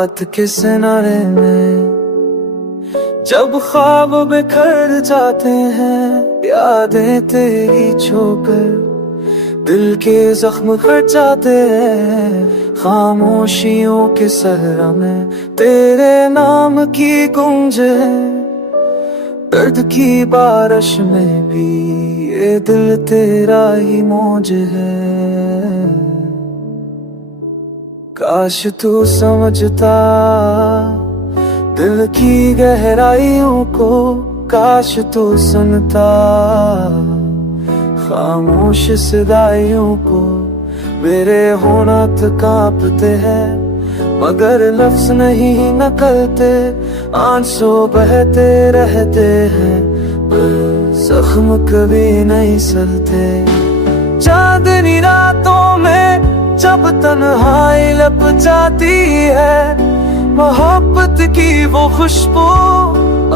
रात के किनारे में जब ख्वाब बिखर जाते हैं, यादें तेरी छूकर दिल के जख्म हट जाते हैं। खामोशियों के सहरा में तेरे नाम की गूंज है, दर्द की बारिश में भी ये दिल तेरा ही मौज है। काश तू समझता दिल की गहराइयों को, काश तू सुनता खामोश सदाइयों को। मेरे होंठ कांपते हैं मगर लफ्ज नहीं निकलते, आंसू बहते रहते हैं पर जख्म कभी नहीं सलते। चांदनी रातों में जब तन्हाई लप जाती है, मोहब्बत की वो खुशबू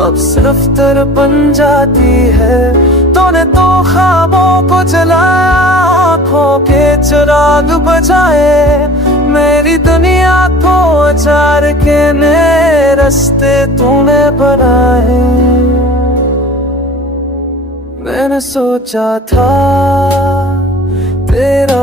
अब सिर्फ तरपन जाती है। तूने तो ख्वाबों को जलाया, आँखों के चिराग बजाए, मेरी दुनिया को अचार के नए रास्ते तूने बनाए। मैंने सोचा था तेरा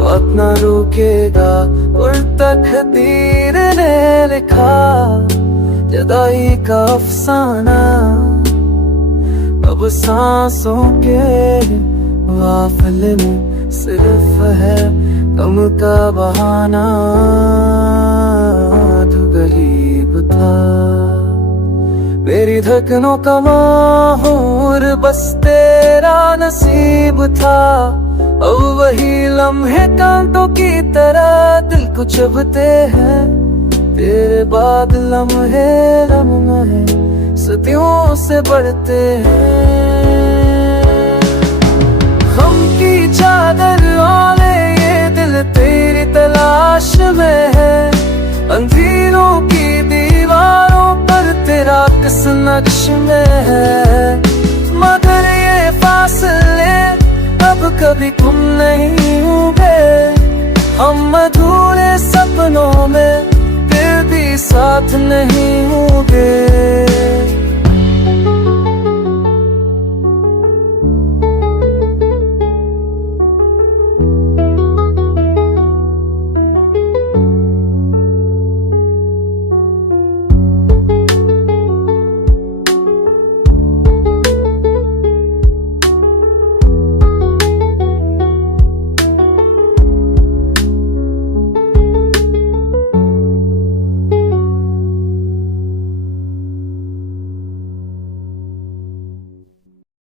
वक्त न रुकेगा और तकदीर ने लिखा जुदाई का अफसाना। अब सांसों के काफिले में सिर्फ है गम का बहाना। तू गरीब था मेरी धड़कनों का माहौर, बस तेरा नसीब था। अब वही लम्हे कांटों की तरह दिल को चुभते हैं, तेरे बाद लम्हे लम्हे सदियों से बढ़ते हैं। गम की चादर वाले ये दिल तेरी तलाश में है, अंधेरों की दीवारों पर तेरा किस नक्श में है। मगर ये फासले अब कभी तुम नहीं होंगे, हम अधूरे सपनों में फिर भी साथ नहीं होंगे।